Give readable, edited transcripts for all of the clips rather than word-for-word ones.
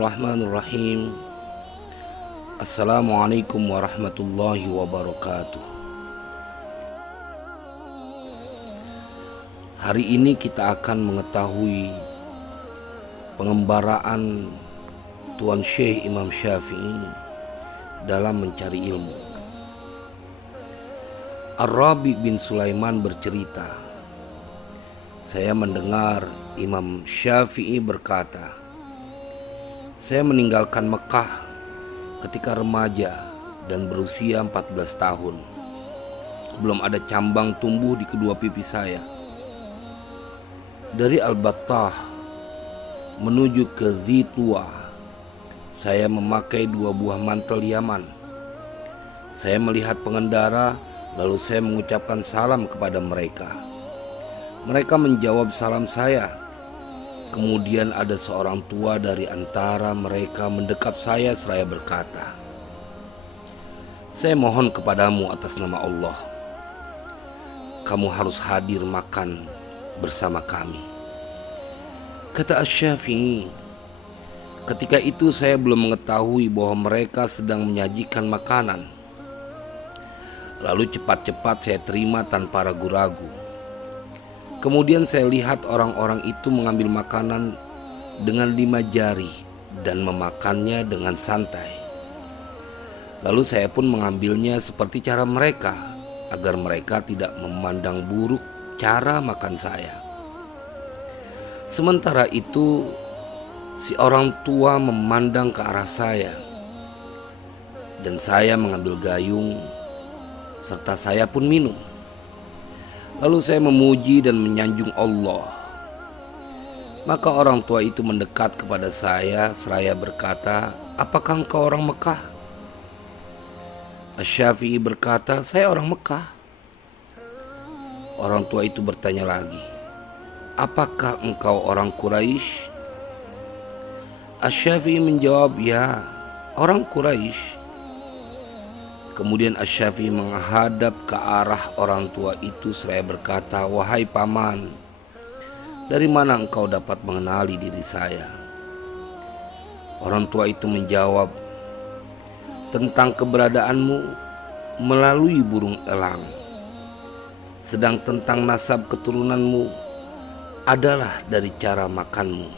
Bismillahirrahmanirrahim. Assalamualaikum warahmatullahi wabarakatuh. Hari ini kita akan mengetahui pengembaraan Tuan Syekh Imam Syafi'i dalam mencari ilmu. Ar-Rabi bin Sulaiman bercerita, saya mendengar Imam Syafi'i berkata, saya meninggalkan Mekah ketika remaja dan berusia 14 tahun. Belum ada cambang tumbuh di kedua pipi saya. Dari Al-Battah menuju ke Zituwa, saya memakai 2 buah mantel Yaman. Saya melihat pengendara, lalu saya mengucapkan salam kepada mereka. Mereka menjawab salam saya. Kemudian ada seorang tua dari antara mereka mendekap saya seraya berkata, saya mohon kepadamu atas nama Allah, kamu harus hadir makan bersama kami. Kata Asy-Syafi'i, ketika itu saya belum mengetahui bahwa mereka sedang menyajikan makanan. Lalu cepat-cepat saya terima tanpa ragu-ragu. Kemudian saya lihat orang-orang itu mengambil makanan dengan 5 jari dan memakannya dengan santai. Lalu saya pun mengambilnya seperti cara mereka, agar mereka tidak memandang buruk cara makan saya. Sementara itu, si orang tua memandang ke arah saya, dan saya mengambil gayung, serta saya pun minum. Lalu saya memuji dan menyanjung Allah. Maka orang tua itu mendekat kepada saya seraya berkata, apakah engkau orang Mekah? Asy-Syafi'i berkata, saya orang Mekah. Orang tua itu bertanya lagi, apakah engkau orang Quraisy? Asy-Syafi'i menjawab, ya, orang Quraisy. Kemudian Asy-Syafi'i menghadap ke arah orang tua itu seraya berkata, wahai paman, dari mana engkau dapat mengenali diri saya? Orang tua itu menjawab, tentang keberadaanmu melalui burung elang. Sedang tentang nasab keturunanmu adalah dari cara makanmu.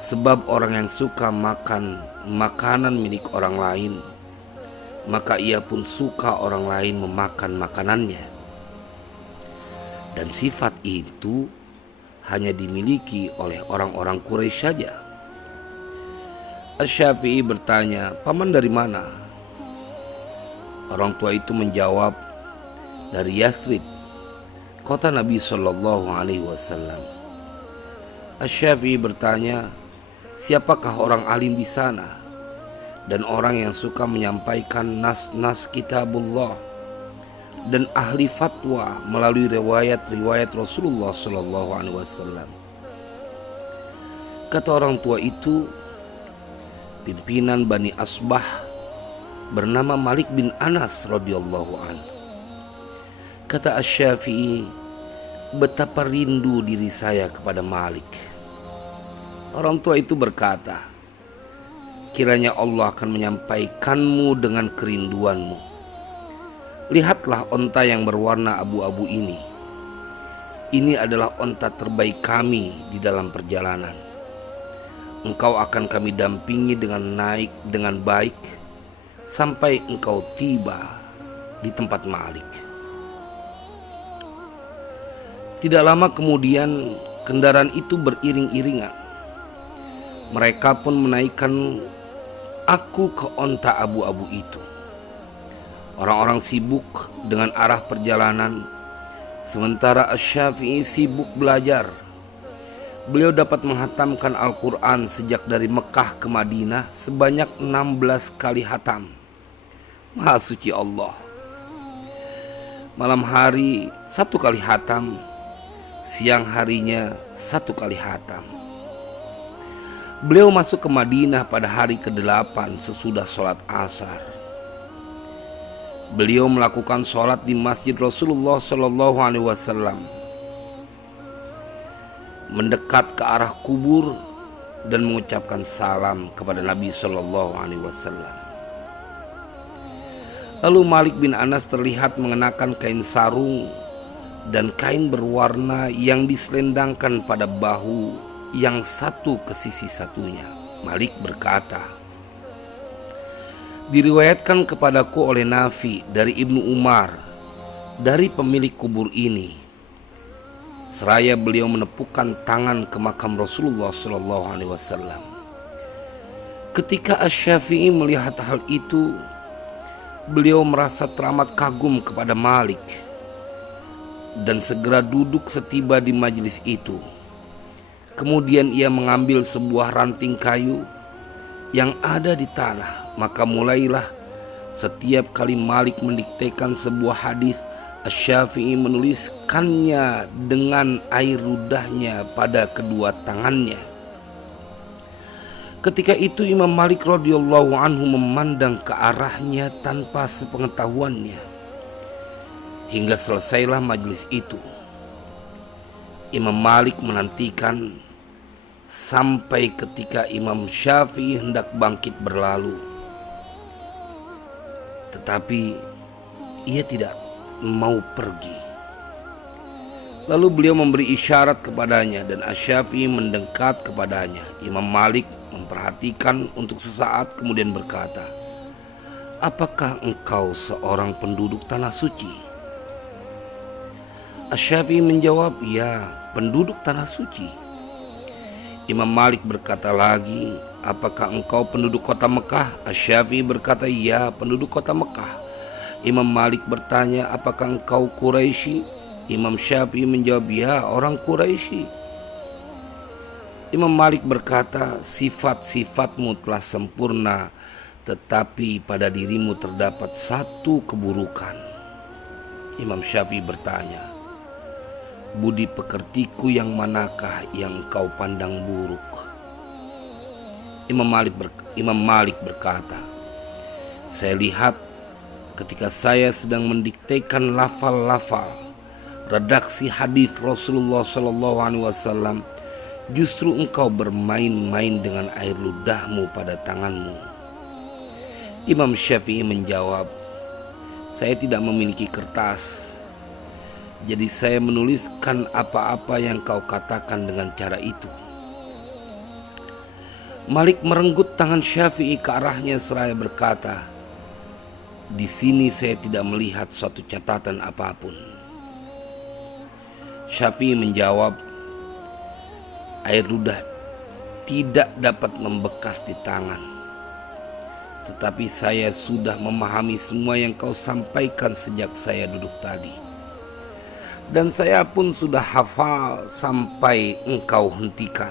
Sebab orang yang suka makan makanan milik orang lain, maka ia pun suka orang lain memakan makanannya. Dan sifat itu hanya dimiliki oleh orang-orang Quraisy saja. Asy-Syafi'i bertanya, paman dari mana? Orang tua itu menjawab, dari Yathrib, kota Nabi SAW. Asy-Syafi'i bertanya, siapakah orang alim di sana? Dan orang yang suka menyampaikan nas-nas kitabullah dan ahli fatwa melalui riwayat-riwayat Rasulullah SAW. Kata orang tua itu, pimpinan Bani Asbah bernama Malik bin Anas radhiyallahu anhu. Kata Asy-Syafi'i, betapa rindu diri saya kepada Malik. Orang tua itu berkata, kiranya Allah akan menyampaikanmu dengan kerinduanmu. Lihatlah onta yang berwarna abu-abu ini. Ini adalah onta terbaik kami di dalam perjalanan. Engkau akan kami dampingi dengan naik dengan baik sampai engkau tiba di tempat Malik. Tidak lama kemudian kendaraan itu beriring-iringan. Mereka pun menaikkan aku ke onta abu-abu itu. Orang-orang sibuk dengan arah perjalanan, sementara Asy-Syafi'i sibuk belajar. Beliau dapat menghatamkan Al-Quran sejak dari Mekah ke Madinah sebanyak 16 kali hatam. Maha suci Allah. Malam hari 1 kali hatam, siang harinya 1 kali hatam. Beliau masuk ke Madinah pada hari ke-8 sesudah sholat asar. Beliau melakukan sholat di Masjid Rasulullah SAW. Mendekat ke arah kubur, dan mengucapkan salam kepada Nabi Shallallahu Alaihi Wasallam. Lalu Malik bin Anas terlihat mengenakan kain sarung dan kain berwarna yang diselendangkan pada bahu yang satu ke sisi satunya. Malik berkata, "Diriwayatkan kepadaku oleh Nafi dari Ibnu Umar, dari pemilik kubur ini, seraya beliau menepukkan tangan ke makam Rasulullah Shallallahu Alaihi Wasallam. Ketika Asy-Syafi'i melihat hal itu, beliau merasa teramat kagum kepada Malik dan segera duduk setiba di majelis itu. Kemudian ia mengambil sebuah ranting kayu yang ada di tanah, maka mulailah setiap kali Malik mendiktekan sebuah hadis, Asy-Syafi'i menuliskannya dengan air ludahnya pada kedua tangannya. Ketika itu Imam Malik radhiyallahu anhu memandang ke arahnya tanpa sepengetahuannya hingga selesailah majelis itu. Imam Malik menantikan sampai ketika Imam Syafi'i hendak bangkit berlalu, tetapi ia tidak mau pergi. Lalu beliau memberi isyarat kepadanya dan Asy-Syafi'i mendekat kepadanya. Imam Malik memperhatikan untuk sesaat kemudian berkata, "Apakah engkau seorang penduduk tanah suci?" Asy-Syafi'i menjawab, "Ya, penduduk tanah suci." Imam Malik berkata lagi, "Apakah engkau penduduk kota Mekah?" Asy-Syafi'i berkata, "Ya, penduduk kota Mekah." Imam Malik bertanya, "Apakah engkau Quraisy?" Imam Syafi'i menjawab, "Ya, orang Quraisy." Imam Malik berkata, "Sifat-sifatmu telah sempurna, tetapi pada dirimu terdapat satu keburukan." Imam Syafi'i bertanya, "Budi pekertiku yang manakah yang kau pandang buruk?" Imam Malik berkata, "Saya lihat ketika saya sedang mendiktekan lafal-lafal redaksi hadis Rasulullah Shallallahu Alaihi Wasallam, justru engkau bermain-main dengan air ludahmu pada tanganmu." Imam Syafi'i menjawab, "Saya tidak memiliki kertas, jadi saya menuliskan apa-apa yang kau katakan dengan cara itu." Malik merenggut tangan Syafi'i ke arahnya seraya berkata, "Di sini saya tidak melihat suatu catatan apapun." Syafi'i menjawab, "Air ludah tidak dapat membekas di tangan, tetapi saya sudah memahami semua yang kau sampaikan sejak saya duduk tadi, dan saya pun sudah hafal sampai engkau hentikan."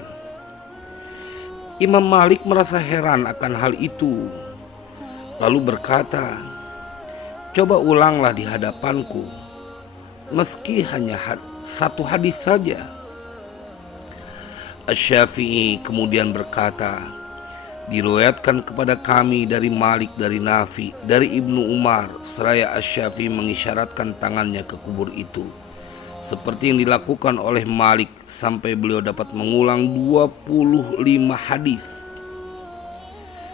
Imam Malik merasa heran akan hal itu, lalu berkata, "Coba ulanglah di hadapanku, meski hanya satu hadis saja." Asy-Syafi'i kemudian berkata, "Diriwayatkan kepada kami dari Malik, dari Nafi, dari Ibnu Umar," seraya Asy-Syafi'i mengisyaratkan tangannya ke kubur itu, seperti yang dilakukan oleh Malik sampai beliau dapat mengulang 25 hadis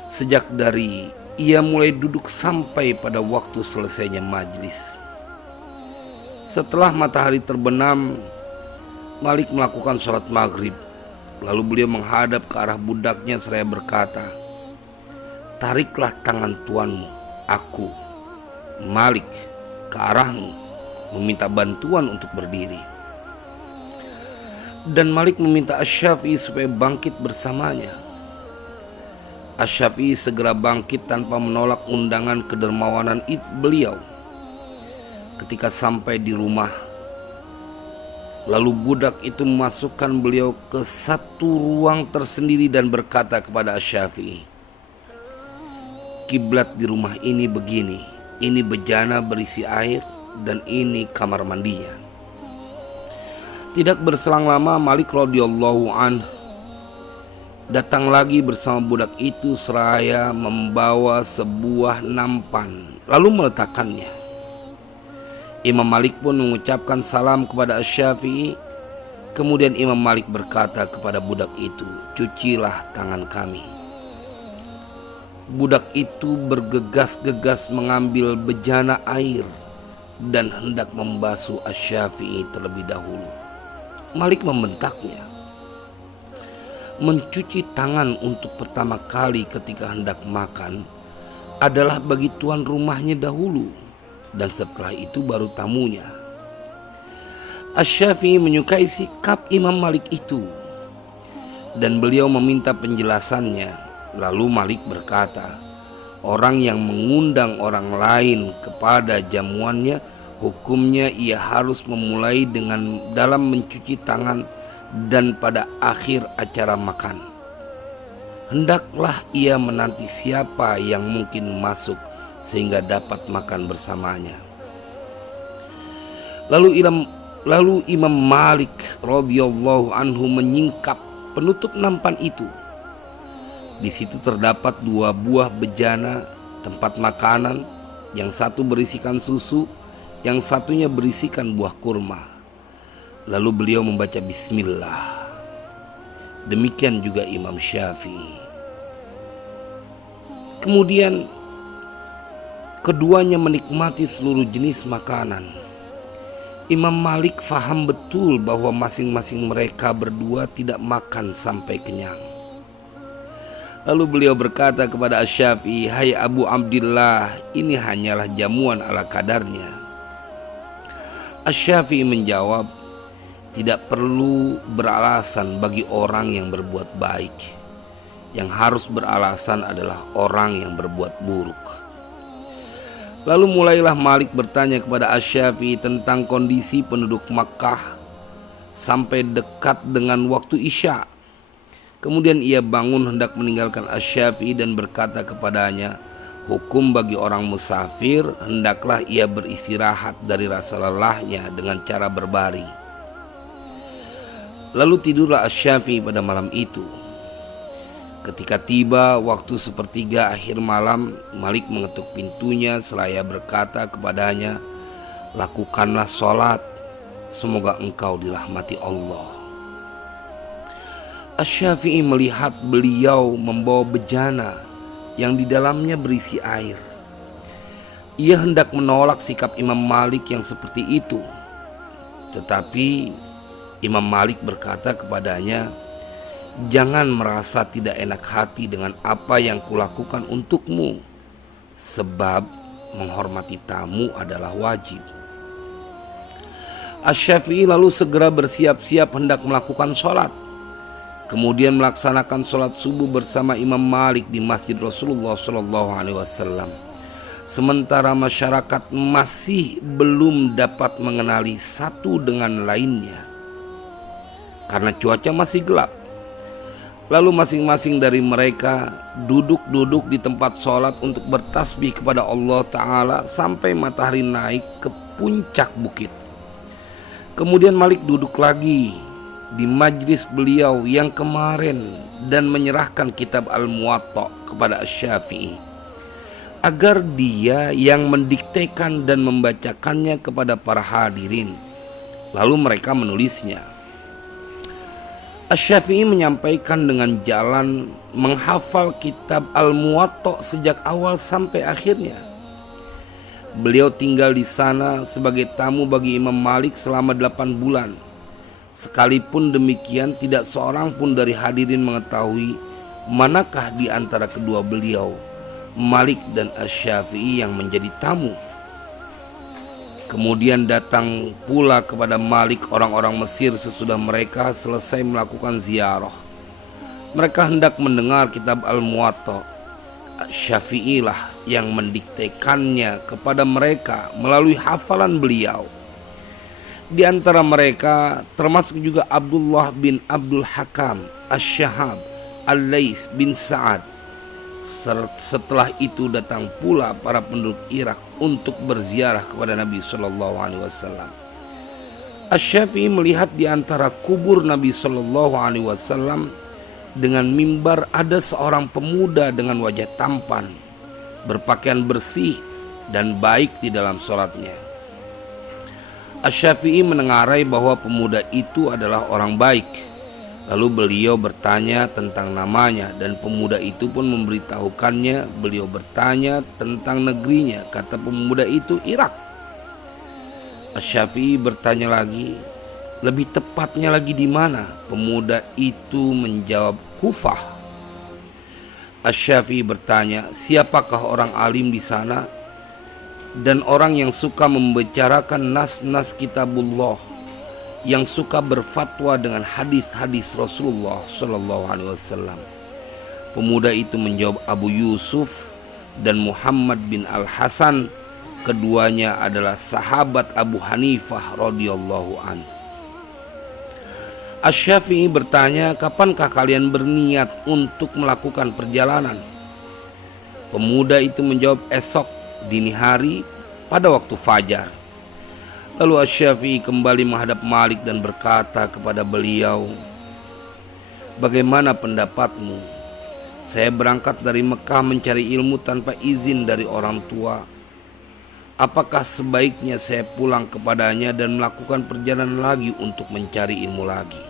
sejak dari ia mulai duduk sampai pada waktu selesainya majlis. Setelah matahari terbenam, Malik melakukan sholat maghrib. Lalu beliau menghadap ke arah budaknya seraya berkata, "Tariklah tangan tuanmu, aku, Malik, ke arahmu, meminta bantuan untuk berdiri." Dan Malik meminta Asy-Syafi'i supaya bangkit bersamanya. Asy-Syafi'i segera bangkit tanpa menolak undangan kedermawanan beliau. Ketika sampai di rumah, lalu budak itu memasukkan beliau ke satu ruang tersendiri dan berkata kepada Asy-Syafi'i, "Kiblat di rumah ini begini, ini bejana berisi air, dan ini kamar mandinya." Tidak berselang lama Malik radhiyallahu anhu datang lagi bersama budak itu seraya membawa sebuah nampan, lalu meletakkannya. Imam Malik pun mengucapkan salam kepada Asy-Syafi'i Kemudian Imam Malik berkata kepada budak itu, "Cucilah tangan kami." Budak itu bergegas-gegas mengambil bejana air dan hendak membasuh Asy-Syafi'i terlebih dahulu. Malik membentaknya. Mencuci tangan untuk pertama kali ketika hendak makan adalah bagi tuan rumahnya dahulu, dan setelah itu baru tamunya. Asy-Syafi'i menyukai sikap Imam Malik itu, dan beliau meminta penjelasannya. Lalu Malik berkata, orang yang mengundang orang lain kepada jamuannya, hukumnya ia harus memulai dalam mencuci tangan dan pada akhir acara makan. Hendaklah ia menanti siapa yang mungkin masuk sehingga dapat makan bersamanya. Lalu Imam Malik radhiyallahu anhu menyingkap penutup nampan itu. Di situ terdapat 2 buah bejana tempat makanan, yang satu berisikan susu, yang satunya berisikan buah kurma. Lalu beliau membaca bismillah. Demikian juga Imam Syafi'i. Kemudian keduanya menikmati seluruh jenis makanan. Imam Malik faham betul bahwa masing-masing mereka berdua tidak makan sampai kenyang. Lalu beliau berkata kepada Asy-Syafi'i, "Hai Abu Abdillah, ini hanyalah jamuan ala kadarnya." Asy-Syafi'i menjawab, "Tidak perlu beralasan bagi orang yang berbuat baik. Yang harus beralasan adalah orang yang berbuat buruk." Lalu mulailah Malik bertanya kepada Asy-Syafi'i tentang kondisi penduduk Makkah sampai dekat dengan waktu Isya. Kemudian ia bangun hendak meninggalkan Asy-Syafi'i dan berkata kepadanya, "Hukum bagi orang musafir, hendaklah ia beristirahat dari rasa lelahnya dengan cara berbaring." Lalu tidurlah Asy-Syafi'i pada malam itu. Ketika tiba waktu sepertiga akhir malam, Malik mengetuk pintunya seraya berkata kepadanya, "Lakukanlah sholat, semoga engkau dirahmati Allah." Asy-Syafi'i melihat beliau membawa bejana yang di dalamnya berisi air. Ia hendak menolak sikap Imam Malik yang seperti itu, tetapi Imam Malik berkata kepadanya, "Jangan merasa tidak enak hati dengan apa yang kulakukan untukmu, sebab menghormati tamu adalah wajib." Asy-Syafi'i lalu segera bersiap-siap hendak melakukan sholat. Kemudian melaksanakan sholat subuh bersama Imam Malik di Masjid Rasulullah SAW. Sementara masyarakat masih belum dapat mengenali satu dengan lainnya karena cuaca masih gelap. Lalu masing-masing dari mereka duduk-duduk di tempat sholat untuk bertasbih kepada Allah Ta'ala sampai matahari naik ke puncak bukit. Kemudian Malik duduk lagi di majlis beliau yang kemarin dan menyerahkan kitab Al-Muwatta kepada Asy-Syafi'i agar dia yang mendiktekan dan membacakannya kepada para hadirin. Lalu mereka menulisnya. Asy-Syafi'i menyampaikan dengan jalan menghafal kitab Al-Muwatta sejak awal sampai akhirnya. Beliau tinggal di sana sebagai tamu bagi Imam Malik selama 8 bulan. Sekalipun demikian, tidak seorang pun dari hadirin mengetahui manakah di antara kedua beliau, Malik dan Asy-Syafi'i, yang menjadi tamu. Kemudian datang pula kepada Malik orang-orang Mesir sesudah mereka selesai melakukan ziarah. Mereka hendak mendengar kitab Al-Muwatta. Asy-Syafi'i lah yang mendiktekannya kepada mereka melalui hafalan beliau. Di antara mereka termasuk juga Abdullah bin Abdul Hakam Asy-Syahab, Al-Lais bin Sa'ad. Setelah itu datang pula para penduduk Irak untuk berziarah kepada Nabi SAW. Asy-Syafi'i melihat di antara kubur Nabi SAW dengan mimbar ada seorang pemuda dengan wajah tampan, berpakaian bersih dan baik di dalam sholatnya. Asy-Syafi'i menengarai bahwa pemuda itu adalah orang baik. Lalu beliau bertanya tentang namanya dan pemuda itu pun memberitahukannya. Beliau bertanya tentang negerinya. Kata pemuda itu Irak. Asy-Syafi'i bertanya lagi, lebih tepatnya lagi di mana? Pemuda itu menjawab Kufah. Asy-Syafi'i bertanya, siapakah orang alim di sana dan orang yang suka membicarakan nas-nas kitabullah, yang suka berfatwa dengan hadis-hadis Rasulullah Shallallahu Alaihi Wasallam? Pemuda itu menjawab Abu Yusuf dan Muhammad bin Al-Hasan. Keduanya adalah sahabat Abu Hanifah radhiyallahu an. Asy-Syafi'i bertanya, kapankah kalian berniat untuk melakukan perjalanan? Pemuda itu menjawab, esok dini hari pada waktu fajar. Lalu Asy-Syafi'i kembali menghadap Malik dan berkata kepada beliau, bagaimana pendapatmu? Saya berangkat dari Mekah mencari ilmu tanpa izin dari orang tua. Apakah sebaiknya saya pulang kepadanya dan melakukan perjalanan lagi untuk mencari ilmu lagi?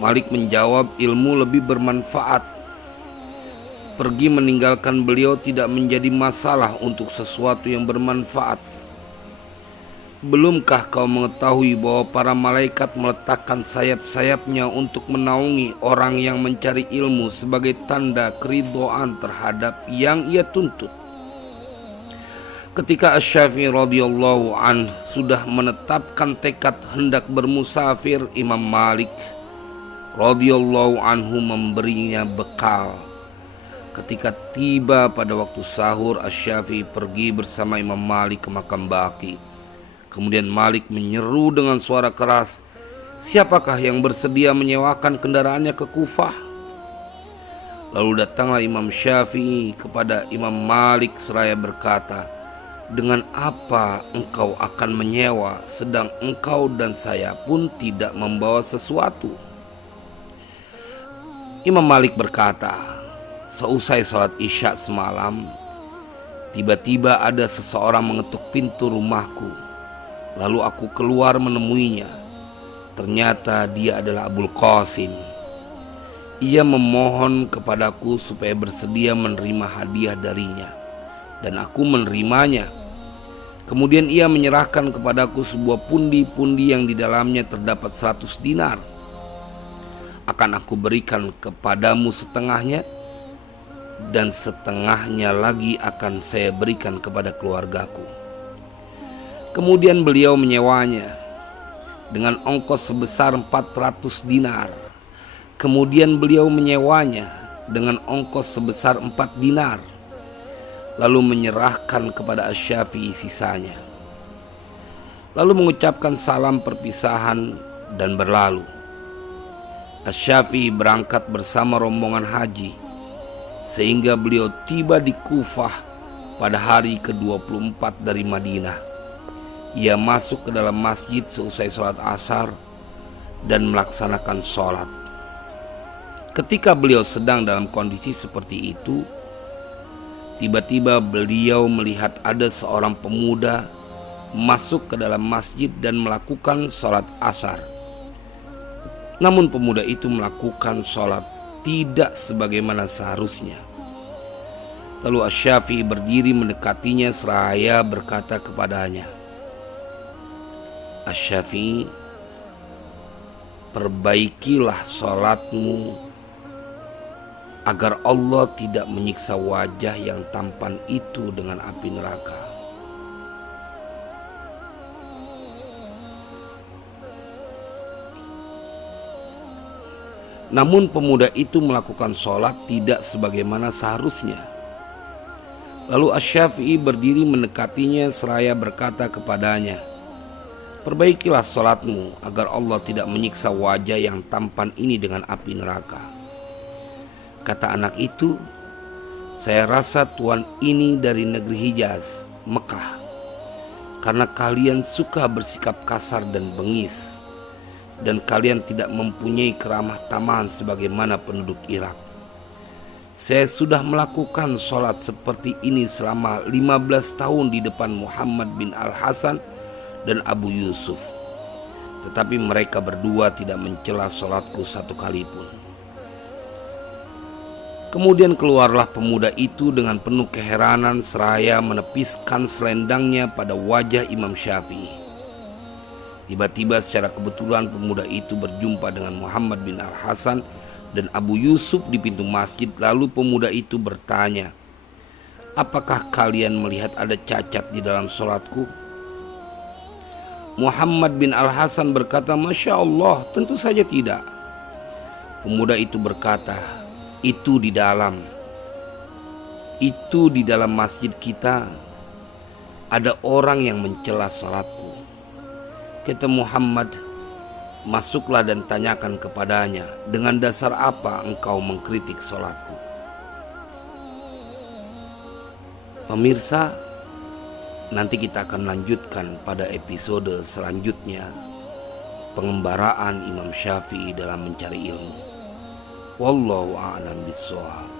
Malik menjawab, ilmu lebih bermanfaat. Pergi meninggalkan beliau tidak menjadi masalah untuk sesuatu yang bermanfaat. Belumkah kau mengetahui bahwa para malaikat meletakkan sayap-sayapnya untuk menaungi orang yang mencari ilmu sebagai tanda keridhaan terhadap yang ia tuntut? Ketika Asy-Syafi'i radhiyallahu an sudah menetapkan tekad hendak bermusafir, Imam Malik radhiyallahu anhu memberinya bekal. Ketika tiba pada waktu sahur, Asy-Syafi'i pergi bersama Imam Malik ke makam Baqi. Kemudian Malik menyeru dengan suara keras, siapakah yang bersedia menyewakan kendaraannya ke Kufah? Lalu datanglah Imam Syafi'i kepada Imam Malik seraya berkata, dengan apa engkau akan menyewa sedang engkau dan saya pun tidak membawa sesuatu? Imam Malik berkata, seusai sholat Isya semalam, tiba-tiba ada seseorang mengetuk pintu rumahku. Lalu aku keluar menemuinya. Ternyata dia adalah Abul Qasim. Ia memohon kepadaku supaya bersedia menerima hadiah darinya, dan aku menerimanya. Kemudian ia menyerahkan kepadaku sebuah pundi-pundi yang di dalamnya terdapat 100 dinar. Akan aku berikan kepadamu setengahnya, dan setengahnya lagi akan saya berikan kepada keluargaku. Kemudian beliau menyewanya dengan ongkos sebesar 400 dinar. Kemudian beliau menyewanya dengan ongkos sebesar 4 dinar. Lalu menyerahkan kepada Asy-Syafi'i sisanya. Lalu mengucapkan salam perpisahan dan berlalu. Asy-Syafi'i berangkat bersama rombongan haji, sehingga beliau tiba di Kufah pada hari ke-24 dari Madinah. Ia masuk ke dalam masjid seusai sholat asar dan melaksanakan sholat. Ketika beliau sedang dalam kondisi seperti itu, tiba-tiba beliau melihat ada seorang pemuda masuk ke dalam masjid dan melakukan sholat asar. Namun pemuda itu melakukan sholat tidak sebagaimana seharusnya. Lalu Asy-Syafi'i berdiri mendekatinya seraya berkata kepadanya, Asy-Syafi'i, perbaikilah sholatmu agar Allah tidak menyiksa wajah yang tampan itu dengan api neraka. Namun pemuda itu melakukan sholat tidak sebagaimana seharusnya. Lalu Asy-Syafi'i berdiri mendekatinya seraya berkata kepadanya, perbaikilah sholatmu agar Allah tidak menyiksa wajah yang tampan ini dengan api neraka. Kata anak itu, saya rasa tuan ini dari negeri Hijaz, Mekah, karena kalian suka bersikap kasar dan bengis, dan kalian tidak mempunyai keramah tamahan sebagaimana penduduk Irak. Saya sudah melakukan sholat seperti ini selama 15 tahun di depan Muhammad bin Al-Hasan dan Abu Yusuf. Tetapi mereka berdua tidak mencela salatku satu kali pun. Kemudian keluarlah pemuda itu dengan penuh keheranan seraya menepiskan selendangnya pada wajah Imam Syafi'i. Tiba-tiba secara kebetulan pemuda itu berjumpa dengan Muhammad bin Al-Hasan dan Abu Yusuf di pintu masjid. Lalu pemuda itu bertanya, "Apakah kalian melihat ada cacat di dalam sholatku?" Muhammad bin Al-Hasan berkata, "Masya Allah, tentu saja tidak." Pemuda itu berkata, Itu di dalam masjid kita ada orang yang mencela salatku." Kata Muhammad, "Masuklah dan tanyakan kepadanya, dengan dasar apa engkau mengkritik salatku?" Pemirsa, nanti kita akan lanjutkan pada episode selanjutnya pengembaraan Imam Syafi'i dalam mencari ilmu. Wallahu a'lam bishawab.